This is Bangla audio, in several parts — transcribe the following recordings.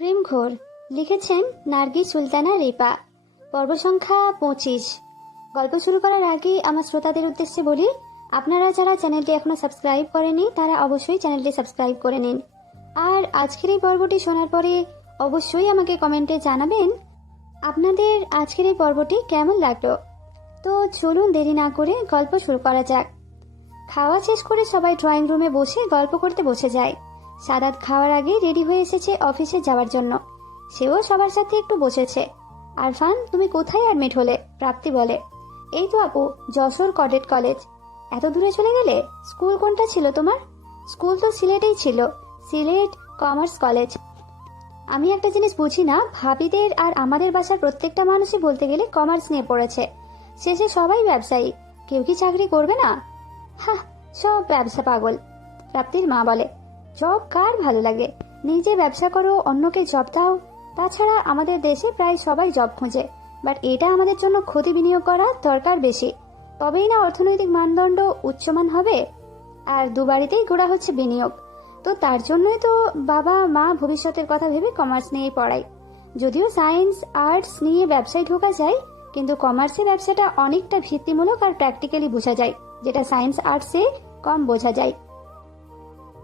প্রেমঘোর লিখেছেন নার্গিস সুলতানা রিপা। পর্ব সংখ্যা 25। গল্প শুরু করার আগে আমার শ্রোতাদের উদ্দেশ্যে বলি, আপনারা যারা চ্যানেলটি এখনো সাবস্ক্রাইব করেনি তারা অবশ্যই চ্যানেলটি সাবস্ক্রাইব করে নিন। আর আজকের এই পর্বটি শোনার পরে অবশ্যই আমাকে কমেন্টে জানাবেন আপনাদের আজকের এই পর্বটি কেমন লাগলো। তো চলুন দেরি না করে গল্প শুরু করা যাক। খাওয়া শেষ করে সবাই ড্রয়িং রুমে বসে গল্প করতে বসে যায়। সাদাত খাওয়ার আগে রেডি হয়ে এসেছে অফিসে যাওয়ার জন্য। সেও সবার সাথে একটু বসেছে। আরফান, তুমি কোথায় অ্যাডমিট হলে? প্রাপ্তি বলে, এই তো আপু, যশোর কডেট কলেজ। এত দূরে চলে গেলে? স্কুল কোনটা ছিল তোমার? স্কুল তো সিলেটেই ছিল, সিলেট কমার্স কলেজ। আমি একটা জিনিস বুঝি না, ভাবিদের আর আমাদের বাসার প্রত্যেকটা মানুষই বলতে গেলে কমার্স নিয়ে পড়েছে, শেষে সবাই ব্যবসায়ী। কেউ কি চাকরি করবে না? হ্যাঁ, সব ব্যবসা পাগল। প্রাপ্তির মা বলে, জব কার ভালো লাগে? নিজে ব্যবসা করো, অন্যকে জব দাও। তাছাড়া আমাদের দেশে প্রায় সবাই জব খোঁজে, বাট এটা আমাদের জন্য ক্ষতি বিনিয়োগ করা দরকার বেশি, তবেই না অর্থনৈতিক মানদণ্ড উচ্চমান হবে। আর দুবারিতেই গোড়া হচ্ছে বিনিয়োগ। তো তার জন্যই তো বাবা মা ভবিষ্যতের কথা ভেবে কমার্স নিয়েই পড়ায়। যদিও সায়েন্স আর্টস নিয়ে ব্যবসায় ঢোকা যায়, কিন্তু কমার্সে ব্যবসাটা অনেকটা ভিত্তিমূলক আর প্র্যাকটিক্যালি বোঝা যায়, যেটা সায়েন্স আর্টসে কম বোঝা যায়।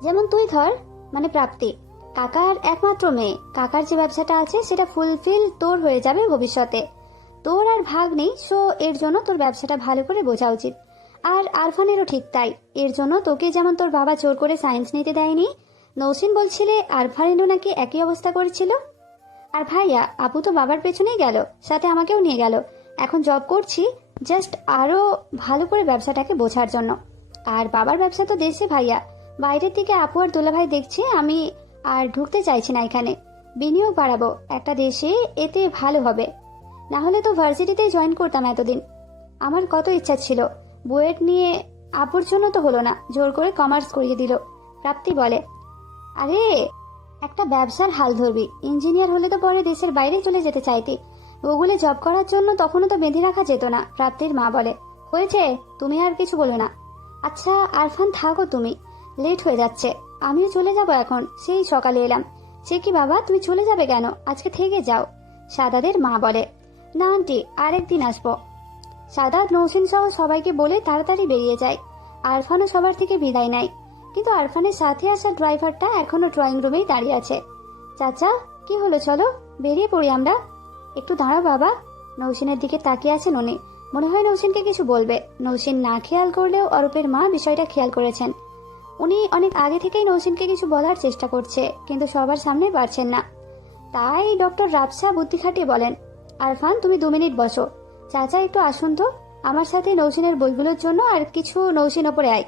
যেমন তুই ধর, মানে প্রাপ্তি কাকার একমাত্র মেয়ে, কাকার যে ব্যবসাটা আছে সেটা ফুলফিল তোর হয়ে যাবে ভবিষ্যতে। তোর আর ভাগ নেই, সো এর জন্য তোর ব্যবসাটা ভালো করে বোঝা উচিত। আর আরফানেরও ঠিক তাই। এর জন্য তোকে যেমন তোর বাবা জোর করে সায়েন্স নিতে দেয়নি, নৌসিন বলছিলে আরফানেরও নাকি একই অবস্থা করেছিল। আর ভাইয়া, আপু তো বাবার পেছনেই গেল, সাথে আমাকেও নিয়ে গেল। এখন জব করছি জাস্ট আরো ভালো করে ব্যবসাটাকে বোঝার জন্য। আর বাবার ব্যবসা তো দেশে ভাইয়া, বাইরের থেকে আপু আর দুলাভাই দেখছে, আমি আর ঢুকতে চাইছি না এখানে। বিনিয়োগ বাড়াবো একটা দেশে, এতে ভালো হবে। না হলে তো ভার্সিটিতে জয়েন করতাম এতদিন। আমার কত ইচ্ছা ছিল, বুয়েট নিয়ে, আপুর জন্য তো হলো না, জোর করে কমার্স করিয়ে দিল। প্রাপ্তি বলে, আরে একটা ব্যবসার হাল ধরবি, ইঞ্জিনিয়ার হলে তো পরে দেশের বাইরে চলে যেতে চাইতি। গুগলে জব করার জন্য তখনও তো বেঁধে রাখা যেত না। প্রাপ্তির মা বলে, হয়েছে, তুমি আর কিছু বলো না। আচ্ছা আরফান, থাকো তুমি, লেট হয়ে যাচ্ছে। আমিও চলে যাব এখন, সেই সকালে এলাম। সে কি বাবা, তুমি চলে যাবে কেন? আজকে থেকে যাও। সাদাদের মা বলে, না আন্টি, আরেকদিন আসবো। সাদাত নৌসিন সহ সবাইকে বলে তাড়াতাড়ি বেরিয়ে যায়। আরফানও সবার থেকে বিদায় নেয়, কিন্তু আরফানের সাথে আসা ড্রাইভারটা এখনো ড্রয়িং রুমেই দাঁড়িয়ে আছে। চাচা, কি হলো, চলো বেরিয়ে পড়ি আমরা। একটু দাঁড়াও বাবা। নৌসিনের দিকে তাকিয়ে আছেন উনি, মনে হয় নৌসিনকে কিছু বলবে। নৌসিন না খেয়াল করলেও অরূপের মা বিষয়টা খেয়াল করেছেন। উনি অনেক আগে থেকেই নৌসিনকে কিছু বলার চেষ্টা করছে, কিন্তু সবার সামনে পারছেন না। তাই ডক্টর রাবসা বুদ্ধি খাটিয়ে বলেন, আরফান তুমি 2 মিনিট বসো। চাচা একটু আসুন তো আমার সাথে নৌসিনের বইগুলোর জন্য, আর কিছু নৌসিন ওপরে আয়।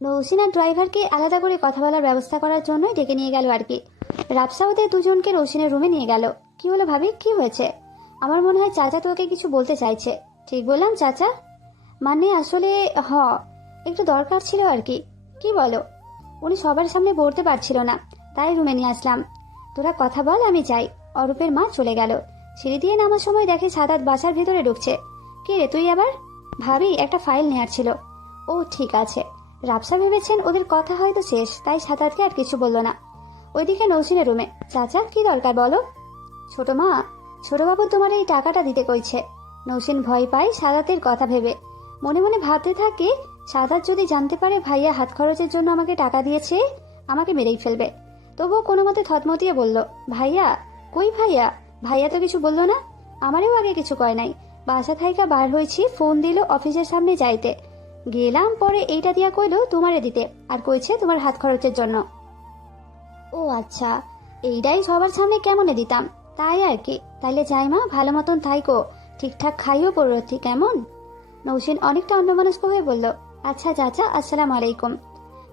নৌসিন আর ড্রাইভারকে আলাদা করে কথা বলার ব্যবস্থা করার জন্যই ডেকে নিয়ে গেল আর কি। রাবসা ওদের দুজনকে নৌসিনের রুমে নিয়ে গেল। কি হলো ভাবি, কি হয়েছে? আমার মনে হয় চাচা তোকে কিছু বলতে চাইছে। ঠিক বললাম চাচা? মানে আসলে একটু দরকার ছিল আর কি। কি বলো? উনি সবার সামনে বলতে পারছিল না, তাই রুমে নিয়ে আসলাম। তোরা কথা বল, আমি যাই। অরূপের মা চলে গেল। সিঁড়ি দিয়ে নামার সময় দেখে সাদাত বাসার ভেতরে ঢুকছে। কে রে তুই আবার? ভাবি, একটা ফাইল নেয়ার ছিল। ও ঠিক আছে। রাবসা ভেবেছেন ওদের কথা হয়তো শেষ, তাই সাদাতকে আর কিছু বলল না। ওইদিকে নৌসিনের রুমে, চাচা কি দরকার বলো? ছোট মা, ছোটবাবু তোমার এই টাকাটা দিতে কইছে। নৌসিন ভয় পায় সাদাতের কথা ভেবে। মনে মনে ভাবতে থাকে, সাদাত যদি জানতে পারে ভাইয়া হাত খরচের জন্য আমাকে টাকা দিয়েছে, আমাকে মেরেই ফেলবে। তবুও কোনো মতে থতমতিয়ে বলল, ভাইয়া? কই ভাইয়া? ভাইয়া তো কিছু বললো না। আমারও আগে কিছু কয় নাই। বাসা থাইকা বার হয়েছি, ফোন দিল অফিসের সামনে যাইতে। গেলাম, পরে এইটা দিয়া কইলো তোমারে দিতে, আর কইছে তোমার হাত খরচের জন্য। ও আচ্ছা, এইটাই সবার সামনে কেমনে দিতাম, তাই আর কি। তাইলে যাই মা, ভালো মতন থাইকো, ঠিকঠাক খাইও পড়ছি কেমন? নৌসিন অনেকটা অন্যমনস্ক হয়ে বলল, আচ্ছা চাচা, আসসালাম আলাইকুম।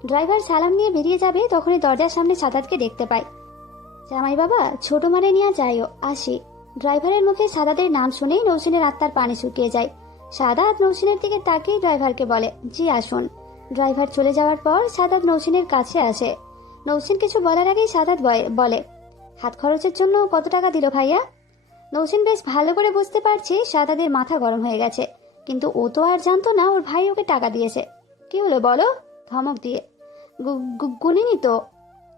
ড্রাইভার সালাম নিয়ে বেরিয়ে যাবে, তখনই দরজার সামনে সাদাতকে দেখতে পায়। জামাই বাবা, ছোট মারে নিয়ে যাইও, আসি। ড্রাইভারের মুখে সাদাতের নাম শুনেই নৌসিনের আত্মার পানি শুকিয়ে যায়। সাদাত নৌসিনের দিকে তাকিয়ে ড্রাইভারকে বলে, জি আসুন। ড্রাইভার চলে যাওয়ার পর সাদাত নৌসিনের কাছে আসে। নৌসিন কিছু বলার আগেই সাদাত বলে, হাত খরচের জন্য কত টাকা দিল ভাইয়া? নৌসিন বেশ ভালো করে বুঝতে পারছে সাদাতের মাথা গরম হয়ে গেছে, কিন্তু ও তো আর জানতো না ওর ভাই ওকে টাকা দিয়েছে। কি হলো বলো? ধমক দিয়ে। গুনিনি তো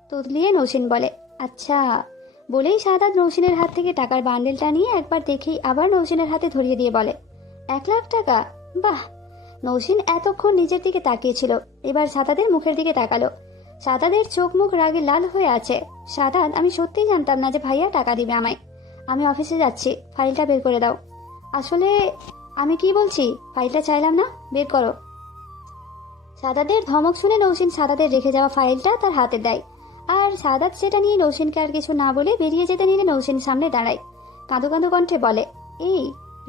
তুতলিয়ে নৌসিন বলে, আচ্ছা, বলেই সাদাত নৌসিনের হাত থেকে টাকার বান্ডেলটা নিয়ে একবার দেখেই আবার নৌসিনের হাতে ধরিয়ে দিয়ে বলে, 1,00,000 টাকা? বাহ। নৌসিন এতক্ষণ নিজের দিকে তাকিয়েছিল, এবার সাদাতের মুখের দিকে তাকালো। সাদাতের চোখ মুখ রাগে লাল হয়ে আছে। সাদাত, আমি সত্যিই জানতাম না যে ভাইয়া টাকা দিবে আমায়। আমি অফিসে যাচ্ছি, ফাইলটা বের করে দাও। আসলে আমি কি বলছি, ফাইলটা চাইলাম না, বের করো। সাদাতের ধমক শুনে নৌসিন সাদাতের রেখে যাওয়া ফাইলটা তার হাতে দেয়, আর সাদাত সেটা নিয়ে নৌসিনকে আর কিছু না বলে বেরিয়ে যেতে নিলে নৌসিন সামনে দাঁড়ায়, কাঁদো কাঁদো কণ্ঠে বলে, এই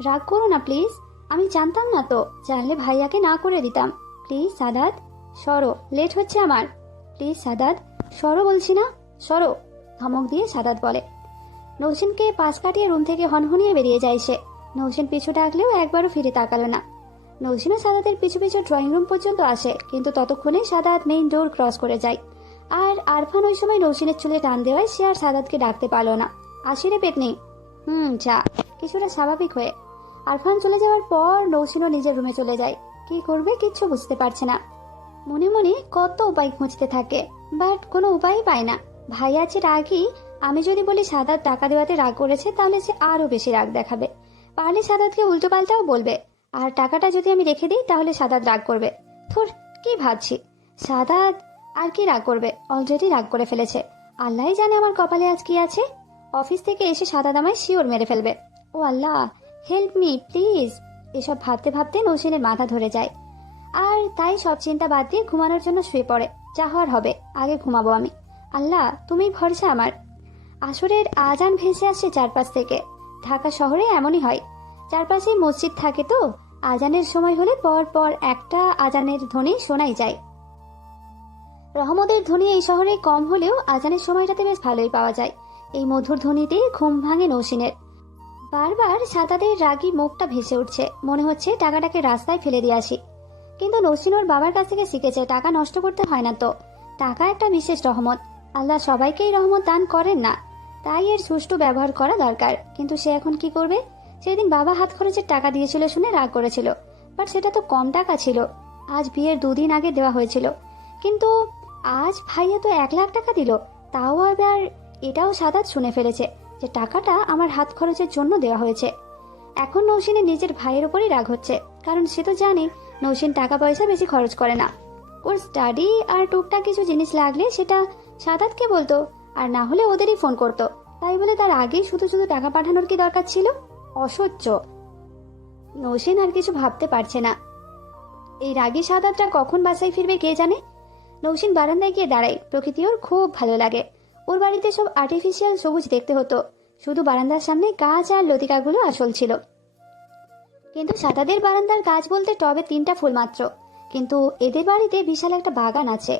রাগ করো না প্লিজ, আমি জানতাম না তো, জানলে ভাইয়াকে না করে দিতাম। প্লিজ সাদাত, সরো, লেট হচ্ছে আমার। প্লিজ সাদাত, সরো বলছি না, সরো, ধমক দিয়ে সাদাত বলে। নৌসিনকে পাশ কাটিয়ে রুম থেকে হনহনিয়ে বেরিয়ে যায় সে। নৌসিন পিছু ডাকলেও একবারও ফিরে তাকালো না। নৌসিনও সাদাতের পিছু পিছু ড্রয়িং রুম পর্যন্ত আসে, কিন্তু ততক্ষণে সাদাত মেইন ডোর ক্রস করে যায়। আর আরফান ওই সময় নৌসিনের চুলে টান দেওয়ায় সে আর সাদাতকে ডাকতে পারলো না। আসি রে পেতনি। যা, কিছুটা স্বাভাবিক হয়ে। আরফান চলে যাওয়ার পর নৌসিনও নিজের রুমে চলে যায়। কি করবে কিচ্ছু বুঝতে পারছে না। মনে মনে কত উপায় খুঁজতে থাকে, বাট কোনো উপায় পায় না। ভাই আছে রাগই, আমি যদি বলি সাদাত টাকা দেওয়াতে রাগ করেছে তাহলে সে আরো বেশি রাগ দেখাবে। পারলে সাদাতকে উল্টো পাল্টাও বলবে, আর টাকাটা যদি আমি রেখে দিই তাহলে সাদাত রাগ করবে। থুর, কি ভাবছি, সাদাত আর কি রাগ করবে, অলরেডি রাগ করে ফেলেছে। আল্লাহই জানে আমার কপালে আজ কি আছে। অফিস থেকে এসে সাদাত আমায় শিওর মেরে ফেলবে। ও আল্লাহ, হেল্প মি প্লিজ। এসব ভাবতে ভাবতে নৌসিনের মাথা ধরে যায়, আর তাই সব চিন্তা বাদ দিয়ে ঘুমানোর জন্য শুয়ে পড়ে। যা হওয়ার হবে, আগে ঘুমাবো আমি। আল্লাহ তুমি ভরসা আমার। আসরের আজান ভেসে আসছে চারপাশ থেকে। ঢাকা শহরে এমনই হয়, চারপাশে মসজিদ থাকে তো আজানের সময় হলে পর পর একটা আজানের ধ্বনি শোনাই যায়। রহমতের ধ্বনি এই শহরে কম হলেও আজানের সময়টাতে বেশ ভালোই পাওয়া যায়। এই মধুর ধ্বনিতে ঘুম ভাঙে নৌসিনের। বারবার সাদাতের রাগী মুখটা ভেসে উঠছে, মনে হচ্ছে টাকাটাকে রাস্তায় ফেলে দিয়ে আসি। কিন্তু নৌসিন ওর বাবার কাছ থেকে শিখেছে টাকা নষ্ট করতে হয় না তো। টাকা একটা বিশেষ রহমত, আল্লাহ সবাইকেই রহমত দান করেন না, তাই এর সুষ্ঠু ব্যবহার করা দরকার। কিন্তু সে এখন কি করবে? সেদিন বাবা হাত খরচের টাকা দিয়েছিল শুনে রাগ করেছিল, বাট সেটা তো কম টাকা ছিল, আজ বিয়ের 2 দিন আগে দেওয়া হয়েছিল। কিন্তু আজ ভাইয়া তো 1,00,000 টাকা দিল, তাও আবার এটাও সাদাত শুনে ফেলেছে যে টাকাটা আমার হাত খরচের জন্য দেওয়া হয়েছে। এখন নৌসিনের নিজের ভাইয়ের উপরই রাগ হচ্ছে, কারণ সে তো জানে নৌসিন টাকা পয়সা বেশি খরচ করে না। ওর স্টাডি আর টুকটাক কিছু জিনিস লাগলে সেটা সাদাতকে বলতো, আর না হলে ওদেরই ফোন করতো। তাই বলে তার আগেই শুধু শুধু টাকা পাঠানোর কি দরকার ছিল? অসহ্য। নৌসিন আর কিছু ভাবতে পারছে না। এই রাগী সাদাতটা কখন বাসায় ফিরবে কে জানে। নৌসিন বারান্দায় গিয়ে দাঁড়ায়। প্রকৃতি ওর খুব ভালো লাগে। ওর বাড়িতে সব আর্টিফিশিয়াল সবুজ দেখতে হতো, শুধু বারান্দার সামনে গাছ আর লতিকাগুলো আসল ছিল। কিন্তু সাদাদের বারান্দার গাছ বলতে টবে 3টা ফুল মাত্র, কিন্তু এদের বাড়িতে বিশাল একটা বাগান আছে,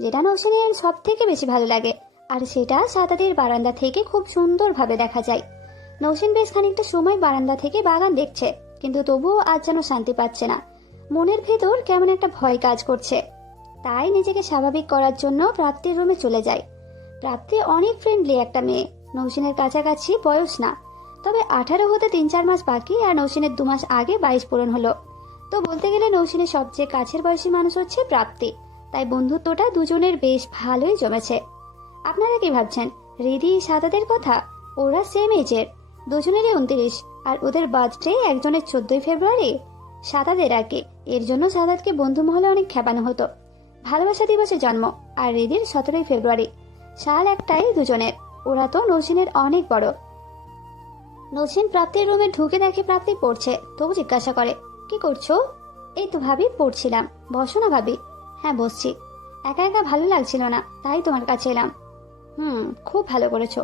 যেটা নৌসিনের সব থেকে বেশি ভালো লাগে। আর সেটা সাদাদের বারান্দা থেকে খুব সুন্দরভাবে দেখা যায়। নৌসিন বেশ খানিকটা সময় বারান্দা থেকে বাগান দেখছে, কিন্তু তবুও আজ যেন শান্তি পাচ্ছে না। মনের ভেতর কেমন একটা ভয় কাজ করছে। তাই নিজেকে স্বাভাবিক করার জন্য প্রাপ্তির রুমে চলে যায়। প্রাপ্তি অনেক ফ্রেন্ডলি একটা মেয়ে, নৌসিনের কাছাকাছি বয়স না, তবে 18 হতে 3-4 মাস বাকি, আর নৌসিনের 2 মাস আগে 22 পূরণ হলো। তো বলতে গেলে নৌসিনের সবচেয়ে কাছের বয়সী মানুষ হচ্ছে প্রাপ্তি, তাই বন্ধুত্বটা দুজনের বেশ ভালোই জমেছে। আপনারা কি ভাবছেন রিদি সাদাদের কথা? ওরা সেম এজের, দুজনেরই 29, আর ওদের বার্থডে একজনের 14 ফেব্রুয়ারি, সাদাদের আগে। এর জন্য সাদাতকে বন্ধু মহলে অনেক খেপানো হতো। ভালোবাসা দিবসে জন্ম, আর রিদির 17 ফেব্রুয়ারি। সাল একটাই দুজনের। ওরা তো নৌসিনের অনেক বড়। নৌসিন প্রাপ্তির রুমে ঢুকে দেখে প্রাপ্তি পড়ছে, তবু জিজ্ঞাসা করে, কি করছো? এই তো ভাবি পড়ছিলাম। বসো না ভাবি। হ্যাঁ বসছি, একা একা ভালো লাগছিল না, তাই তোমার কাছে এলাম। খুব ভালো করেছো।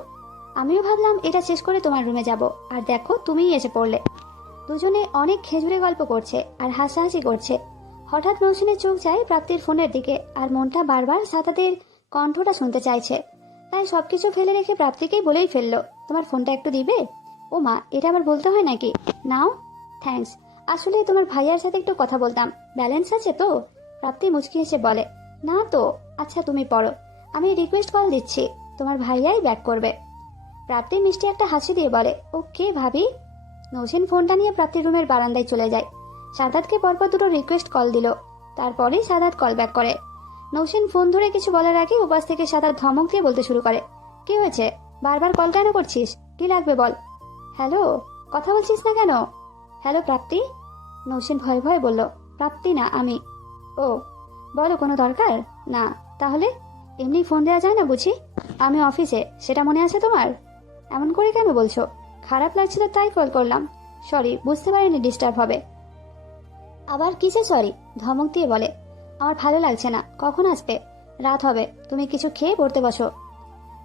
আমিও ভাবলাম এটা শেষ করে তোমার রুমে যাব, আর দেখো তুমিই এসে পড়লে। দুজনে অনেক খেজুরে গল্প করছে আর হাসাহাসি করছে। হঠাৎ নৌসিনের চোখ যায় প্রাপ্তির ফোনের দিকে, আর মনটা বারবার সাদাতের কণ্ঠটা শুনতে চাইছে। তাই সবকিছু ফেলে রেখে প্রাপ্তিকেই বলেই ফেললো, তোমার ফোনটা একটু দিবে? ও মা, এটা আবার বলতে হয় নাকি? নাও। থ্যাঙ্কস। আসলে তোমার ভাইয়ার সাথে একটু কথা বলতাম, ব্যালেন্স আছে তো? প্রাপ্তি মুচকি হেসে বলে, না তো। আচ্ছা তুমি পড়ো, আমি রিকোয়েস্ট কল দিচ্ছি, তোমার ভাইয়াই ব্যাক করবে। প্রাপ্তি মিষ্টি একটা হাসি দিয়ে বলে, ওকে ভাবি। নৌসিন ফোনটা নিয়ে প্রাপ্তির রুমের বারান্দায় চলে যায়। সাদাতকে পরপর 2টো রিকোয়েস্ট কল দিল, তারপরেই সাদাত কল ব্যাক করে। নৌসিন ফোন ধরে কিছু বলার আগে উপাস থেকে সাদাত ধমক দিয়ে বলতে শুরু করে, কি হয়েছে? বারবার কল কেন করছিস? কি লাগবে বল। হ্যালো, কথা বলছিস না কেন? হ্যালো প্রাপ্তি। নৌসেন ভয়ে ভয়ে বলল, প্রাপ্তি না আমি। ও, বলো কোনো দরকার? না। তাহলে এমনি ফোন দেওয়া যায় না বুঝি? আমি অফিসে, সেটা মনে আছে তোমার? এমন করে কেন বলছো? খারাপ লাগছিল তাই কল করলাম। সরি, বুঝতে পারিনি ডিস্টার্ব হবে। আবার কিসে সরি? ধমক দিয়ে বলে, আমার ভালো লাগছে না। কখন আসবে? রাত হবে, তুমি কিছু খেয়ে পড়তে বসো।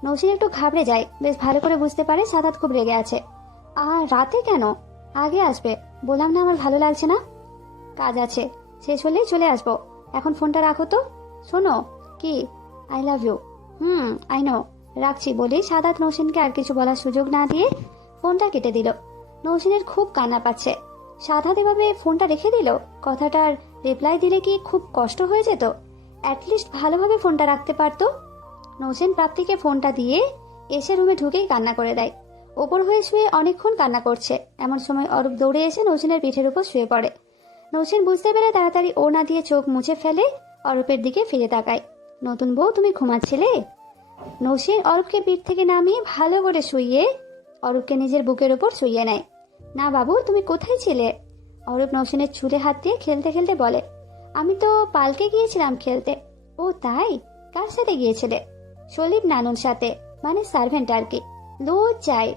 নৌসিন একটু ঘাবড়ে যায়, বেশ ভালো করে বুঝতে পারে সাদাত খুব রেগে আছে। আর রাতে কেন? আগে আসবে, বললাম না আমার ভালো লাগছে না। কাজ আছে, শেষ হলেই চলে আসবো। এখন ফোনটা রাখো তো। শোনো। কি? I love you. I know. রাখছি বলি সাদাত নৌসিনকে আর কিছু বলার সুযোগ না দিয়ে ফোনটা কেটে দিল। নৌসিনের খুব কান্না পাচ্ছে। সাদাত এভাবে ফোনটা রেখে দিল। কথাটার রিপ্লাই দিলে কি খুব কষ্ট হয়ে যেত? অ্যাটলিস্ট ভালোভাবে ফোনটা রাখতে পারতো। নৌসেন প্রাপ্তিকে ফোনটা দিয়ে এসে রুমে ঢুকেই কান্না করে দেয়। ওপর হয়ে শুয়ে অনেকক্ষণ কান্না করছে। এমন সময় অরূপ দৌড়ে এসে নৌসেনের পিঠের উপর শুয়ে পড়ে। নৌসেন বুঝতে পেরে তাড়াতাড়ি ওড়না দিয়ে চোখ মুছে ফেলে অরূপের দিকে ফিরে তাকায়। নতুন বউ, তুমি ঘুমাচ্ছিলে? নৌসেন অরূপকে পিঠ থেকে নামিয়ে ভালো করে শুইয়ে অরূপকে নিজের বুকের উপর শুইয়ে নেয়। না বাবু, তুমি কোথায় ছিলে? অরূপ নৌসেনের চুলে হাত দিয়ে খেলতে খেলতে বলে, আমি তো পালকে গিয়েছিলাম খেলতে। ও তাই? কার সাথে গিয়েছিলে? সলিম নানুর সাথে, মানে সার্ভেন্ট আর কি। লোজ চাই।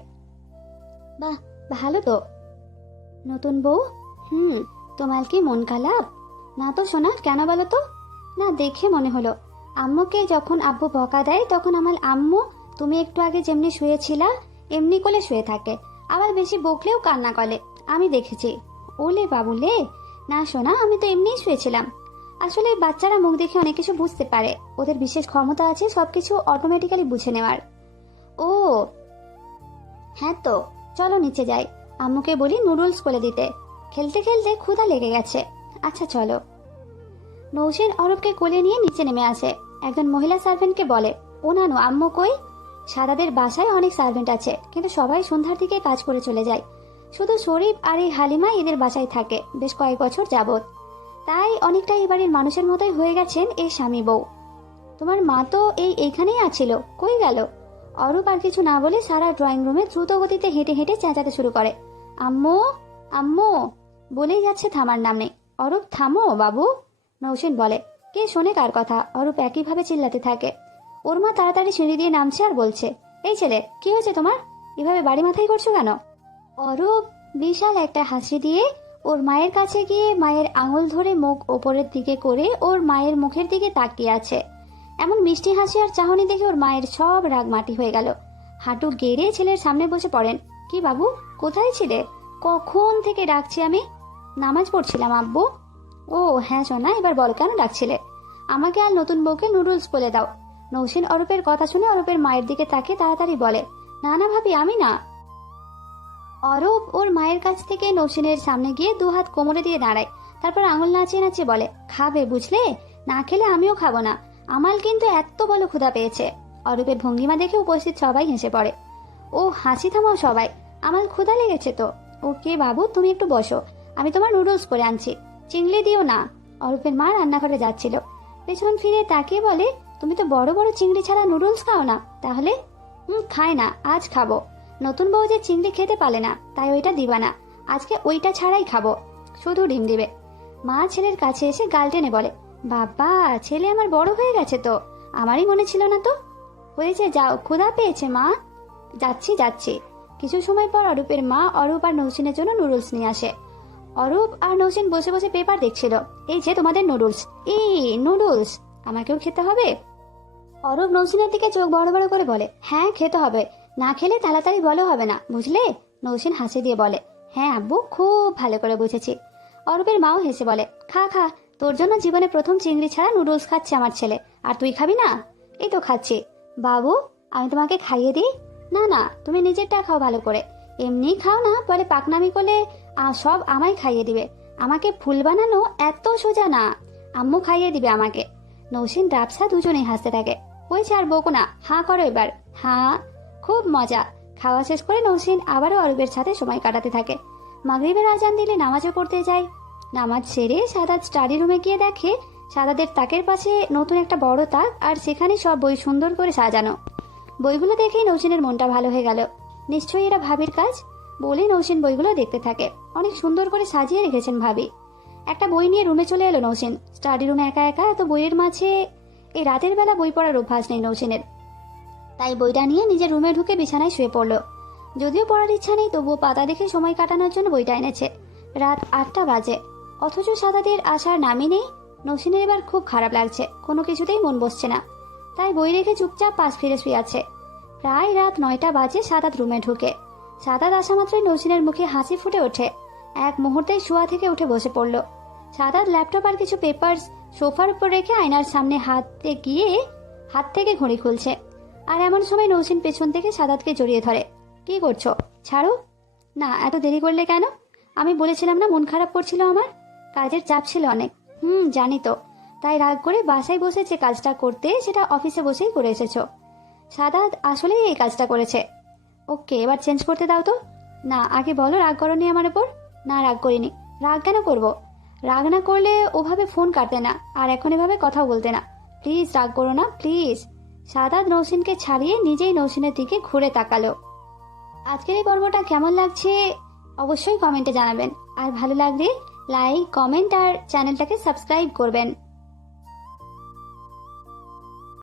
বাহ, ভালো তো। নতুন বউ? তোমার কি মন খারাপ? না তো সোনা, কেন বলো তো? না, দেখে মনে হলো। আম্মুকে যখন আব্বু বকা দেয় তখন আমার আম্মু তুমি একটু আগে যেমনি শুয়েছিলা এমনি করে শুয়ে থাকে। আবার বেশি বকলেও কান্না করে, আমি দেখেছি। ওলে বাবুলে। না সোনা, আমি তো এমনিই শুয়েছিলাম। আসলে বাচ্চারা মুখ দেখে অনেক কিছু বুঝতে পারে, ওদের বিশেষ ক্ষমতা আছে সবকিছু অটোমেটিক্যালি বুঝে নেওয়ার। ও হ্যাঁ, তো চলো নিচে যাই, আম্মুকে বলি নুডলস করে দিতে। খেলতে খেলতে ক্ষুধা লেগে গেছে। আচ্ছা চলো। নৌসেন অরূপকে কোলে নিয়ে নিচে নেমে আসে। একজন মহিলা সার্ভেন্টকে বলে, ও নানু, আম্মু কই? সাদাদের বাসায় অনেক সার্ভেন্ট আছে, কিন্তু সবাই সন্ধ্যার দিকে কাজ করে চলে যায়। শুধু শরীফ আর এই হালিমা এদের বাসায় থাকে বেশ কয়েক বছর যাবত। তাই অনেকটা এই বাড়ির মানুষের মতোই হয়ে গেছেন এই স্বামী বউ। তোমার মা তো এইখানেই আছিল, কই গেল? অরূপ আর কিছু না বলে সারা ড্রয়িং রুমে দ্রুত গতিতে হেঁটে হেঁটে চেঁচাতে শুরু করে, আম্মু আম্মু বলেই যাচ্ছে, থামার নাম নেই। অরূপ, থামো বাবু। নৌসেন বলে, কে শোনে কার কথা? অরূপ একইভাবে চিল্লাতে থাকে। ওর মা তাড়াতাড়ি সিঁড়ি দিয়ে নামছে আর বলছে, এই ছেলে, কি হয়েছে তোমার? এভাবে বাড়ি মাথায় করছো কেন? অরূপ বিশাল একটা হাসি দিয়ে ওর মায়ের কাছে গিয়ে মায়ের আঙুল ধরে মুখ ওপরের দিকে করে ওর মায়ের মুখের দিকে তাকিয়ে আছে। এমন মিষ্টি হাসি আর চাহনি দেখে ওর মায়ের সব রাগ মাটি হয়ে গেল। হাঁটু গেড়ে ছেলের সামনে বসে পড়েন। কি বাবু, কোথায় ছিলে? কখন থেকে ডাকছি আমি। নামাজ পড়ছিলাম আব্বু। ও হ্যাঁ সোনা, এবার বল কেন ডাকছিলে? আমাকে আর নতুন বউকে নুডলস বলে দাও। নৌসেন অরূপের কথা শুনে অরূপের মায়ের দিকে তাকিয়ে তাড়াতাড়ি বলে, না না ভাবি, আমি না। অরূপ ওর মায়ের কাছ থেকে নৌসেনের সামনে গিয়ে দুহাত কোমরে দিয়ে দাঁড়ায়। তারপর আঙুল নাচিয়ে নাচিয়ে বলে, খাবে বুঝলে? না খেলে আমিও খাবো না। আমার কিন্তু এত বড় ক্ষুধা পেয়েছে। অরূপের ভঙ্গিমা দেখে উপস্থিত সবাই হেসে পড়ে। ও হাসি থামাও সবাই, আমার ক্ষুধা লেগেছে তো। ওকে বাবু, তুমি একটু বসো, আমি তোমার নুডলস করে আনছি। চিংড়ি দিও না। অরূপের মা রান্নাঘরে যাচ্ছিল, পেছন ফিরে তাকিয়ে বলে, তুমি তো বড় বড় চিংড়ি ছাড়া নুডলস খাও না তাহলে? খায় না, আজ খাবো। নতুন বউ যে চিংড়ি খেতে পারে না, তাই ওইটা দিবা না। আজকে ওইটা ছাড়াই খাবো, শুধু ডিম দিবে। মা ছেলের কাছে এসে গাল টেনে বলে, বাবা, ছেলে আমার বড় হয়ে গেছে তো, আমারই মনে ছিল না তো। হয়েছে, যাও, ক্ষুধা পেয়েছে মা। যাচ্ছি যাচ্ছি। কিছু সময় পর অরূপের মা অরূপ আর নৌসিনের জন্য নুডলস নিয়ে আসে। অরূপ আর নৌসিন বসে বসে পেপার দেখছিল। এই যে তোমাদের নুডলস। এই নুডলস আমাকেও খেতে হবে? অরূপ নৌসিনের দিকে চোখ বড় বড় করে বলে, হ্যাঁ খেতে হবে, না খেলে তাড়াতাড়ি বলো হবে না, বুঝলে? নৌসিন হাসি দিয়ে বলে, হ্যাঁ আব্বু, খুব ভালো করে বুঝেছি। অরূপের মাও হেসে বলে, খা খা, তোর জন্য জীবনে প্রথম চিংড়ি ছাড়া নুডলস খাচ্ছে আমার ছেলে, আর তুই খাবি না? এই তো খাচ্ছি। বাবু, আমি তোমাকে খাইয়ে দিই? না না, তুমি নিজেরটা খাও ভালো করে। এমনি খাও না, বলে পাকনামি করলে সব আমায় খাইয়ে দিবে। আমাকে ফুল বানানো এত সোজা না, আম্মু খাইয়ে দিবে আমাকে। নৌসিন রাবসা দুজনেই হাসতে থাকে। হয়েছে, আর বকো না, হাঁ করো এবার, হাঁ। খুব মজা। খাওয়া শেষ করে নৌসিন আবারও অরূপের সাথে সময় কাটাতে থাকে। মাগরিবের আজান দিলে নামাজও পড়তে যায়। নামাজ সেরে সাদাত স্টাডি রুমে গিয়ে দেখে সাদাদের তাকের পাশে নতুন একটা বড় তাক, আর সেখানে সব বই সুন্দর করে সাজানো। বইগুলো দেখেই নৌসিনের মনটা ভালো হয়ে গেল। নিশ্চয়ই এরা ভাবির কাজ বলে নৌসিন বইগুলো দেখতে থাকে। অনেক সুন্দর করে সাজিয়ে রেখেছেন ভাবি। একটা বই নিয়ে রুমে চলে এলো নৌসিন। স্টাডি রুমে একা একা এত বইয়ের মাঝে এই রাতের বেলা বই পড়ার অভ্যাস নেই নৌসিনের। তাই বইটা নিয়ে নিজের রুমে ঢুকে বিছানায় শুয়ে পড়লো। যদিও পড়ার ইচ্ছা নেই, তবুও পাতা দেখে সময় কাটানোর জন্য বইটা এনেছে। রাত 8টা বাজে, অথচ সাদাদের আসার নামই নেই। নৌসিনের এবার খুব খারাপ লাগছে, কোনো কিছুতেই মন বসছে না। তাই বই রেখে চুপচাপ পাশ ফিরে শুয়ে আছে। প্রায় রাত 9টা বাজে সাদাত রুমে ঢুকে। সাদাত আসা মাত্রই নৌসিনের মুখে হাসি ফুটে ওঠে। এক মুহূর্তেই শোয়া থেকে উঠে বসে পড়ল। সাদাত ল্যাপটপ আর কিছু পেপারস সোফার উপর রেখে আয়নার সামনে হাত থেকে ঘড়ি খুলছে। আর এমন সময় নৌসিন পেছন থেকে সাদাতকে জড়িয়ে ধরে। কি করছো? ছাড়ো না। এত দেরি করলে কেন? আমি বলেছিলাম না মন খারাপ করছিল আমার, কাজের চাপ ছিল অনেক। জানি তো, তাই রাগ করে বাসায় বসেছে কাজটা করতে, সেটা অফিসে বসেই করে এসেছো। সাদাত আসলেই এই কাজটা করেছে। ওকে, এবার চেঞ্জ করতে দাও তো। না, আগে বলো রাগ করোনি আমার উপর। না, রাগ করিনি। রাগ কেন করব? রাগ না করলে ওভাবে ফোন কাটতে না, আর এখন এভাবে কথাও বলতে না। প্লিজ রাগ করো না, প্লিজ। সাদাত নৌসিনকে ছাড়িয়ে নিজেই নৌসিনের দিকে ঘুরে তাকালো। আজকের এই পর্বটা কেমন লাগছে অবশ্যই কমেন্টে জানাবেন, আর ভালো লাগলে লাইক, কমেন্ট আর চ্যানেলটাকে সাবস্ক্রাইব করবেন।